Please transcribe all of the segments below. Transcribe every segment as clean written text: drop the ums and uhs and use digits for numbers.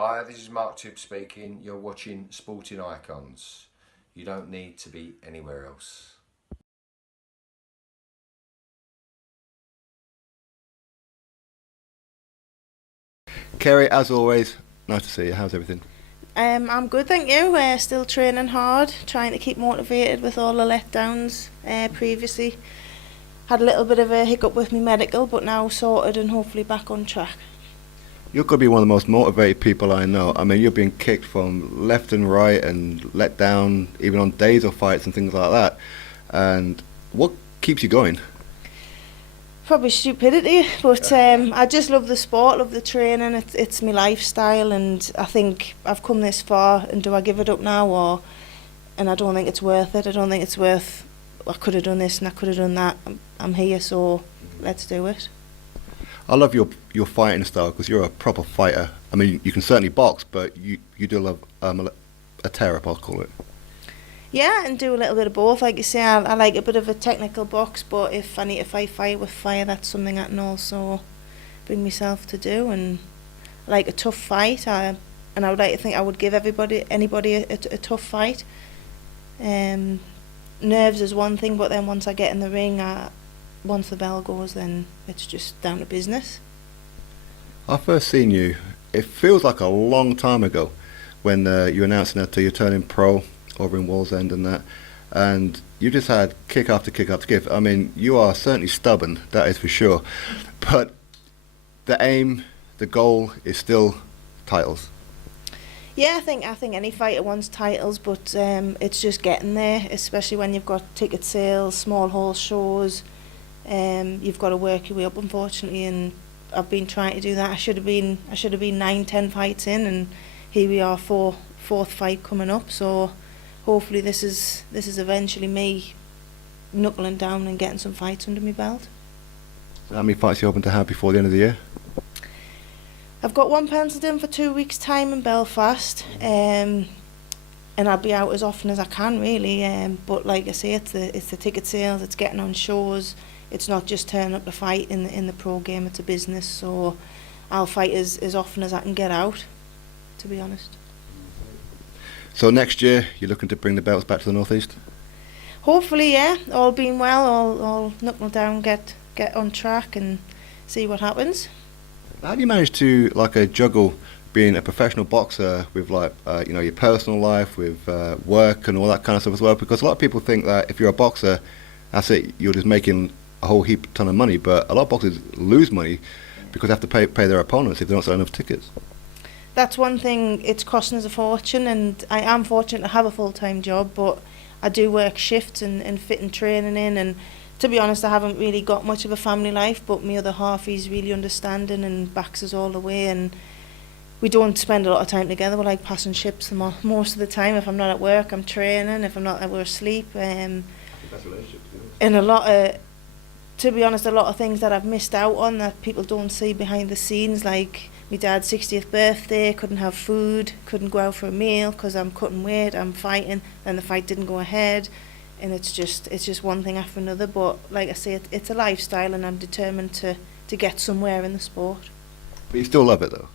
Hi, this is Mark Tibb speaking. You're watching Sporting Icons. You don't need to be anywhere else. Kerry, as always, nice to see you. How's everything? I'm good, thank you. Still training hard, trying to keep motivated with all the letdowns previously. Had a little bit of a hiccup with my medical, but now sorted and hopefully back on track. You're going to be one of the most motivated people I know. I mean, you're being kicked from left and right and let down, even on days of fights and things like that. And what keeps you going? Probably stupidity, but I just love the sport, love the training. It's my lifestyle, and I think I've come this far. And do I give it up now, or? And I don't think it's worth it. I don't think it's worth. I could have done this and I could have done that. I'm here, so let's do it. I love your fighting style because you're a proper fighter. I mean, you can certainly box, but you do love a tear-up, I'll call it. Yeah, and do a little bit of both. Like you say, I like a bit of a technical box, but if I need to fight fire with fire, that's something I can also bring myself to do. And I like a tough fight, and I would like to think I would give anybody a tough fight. Nerves is one thing, but then once I get in the ring, once the bell goes, then it's just down to business. I first seen you, it feels like a long time ago, when you announced that you're turning pro over in Wallsend and that, and you just had kick after kick after kick. I mean, you are certainly stubborn, that is for sure, but the aim, the goal is still titles. Yeah, I think any fighter wants titles, but it's just getting there, especially when you've got ticket sales, small hall shows. You've got to work your way up, unfortunately, and I've been trying to do that. I should have been 9, 10 fights in, and here we are, fourth fight coming up. So hopefully this is eventually me knuckling down and getting some fights under my belt. How many fights are you hoping to have before the end of the year? I've got one penciled in for 2 weeks' time in Belfast, and I'll be out as often as I can, really. But like I say, it's the ticket sales, it's getting on shows. It's not just turning up to fight in the pro game. It's a business, so I'll fight as often as I can get out, to be honest. So next year, you're looking to bring the belts back to the Northeast? Hopefully, yeah. All being well, I'll knuckle down, get on track, and see what happens. How do you manage to juggle being a professional boxer with your personal life, with work and all that kind of stuff as well? Because a lot of people think that if you're a boxer, that's it, you're just making a whole heap ton of money. But a lot of boxers lose money because they have to pay their opponents if they don't sell enough tickets. That's one thing. It's costing us a fortune, and I am fortunate to have a full-time job, but I do work shifts and fit and training in, and to be honest, I haven't really got much of a family life, but my other half, he's really understanding and backs us all the way, and we don't spend a lot of time together. We're like passing ships most of the time. If I'm not at work, I'm training. If I'm not, we're asleep. And to be honest, a lot of things that I've missed out on that people don't see behind the scenes, like my dad's 60th birthday, couldn't have food, couldn't go out for a meal because I'm cutting weight, I'm fighting, and the fight didn't go ahead. And it's just one thing after another. But like I say, it's a lifestyle, and I'm determined to get somewhere in the sport. But you still love it, though?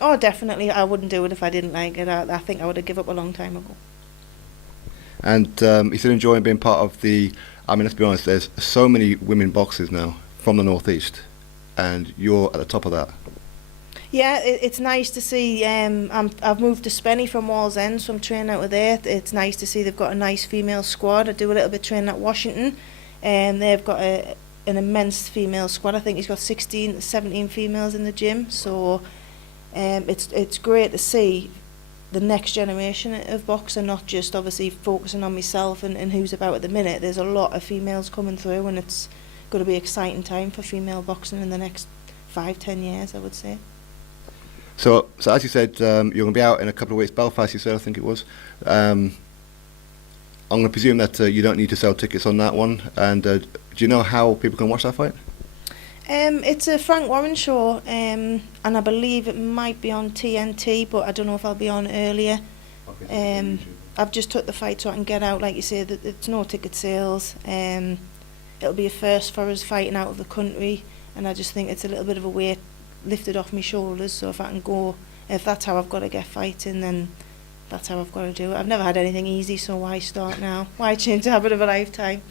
Oh, definitely. I wouldn't do it if I didn't like it. I think I would have given up a long time ago. And you still enjoying being part of the... I mean, let's be honest, there's so many women boxers now from the Northeast, and you're at the top of that. Yeah, it's nice to see. I've moved to Spenny from Wallsend, so I'm training out of there. It's nice to see they've got a nice female squad. I do a little bit of training at Washington, and they've got an immense female squad. I think he's got 16, 17 females in the gym. So it's great to see the next generation of boxing, not just obviously focusing on myself and who's about at the minute. There's a lot of females coming through, and it's going to be an exciting time for female boxing in the next 5-10 years, I would say. So as you said, you're going to be out in a couple of weeks. Belfast, you said, I think it was. I'm going to presume that you don't need to sell tickets on that one. And do you know how people can watch that fight? It's a Frank Warren show, and I believe it might be on TNT, but I don't know if I'll be on earlier. I've just took the fight so I can get out. Like you say, it's no ticket sales. It'll be a first for us fighting out of the country, and I just think it's a little bit of a weight lifted off my shoulders, so if I can go if that's how I've got to get fighting, then that's how I've got to do it. I've never had anything easy, so why start now? Why change the habit of a lifetime?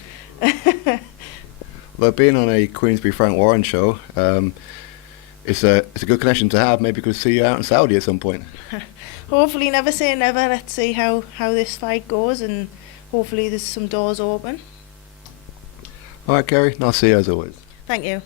Well, being on a Queensbury Frank Warren show, it's a good connection to have. Maybe we could see you out in Saudi at some point. Hopefully, never say never. Let's see how this fight goes, and hopefully there's some doors open. All right, Kerry, nice to see you as always. Thank you.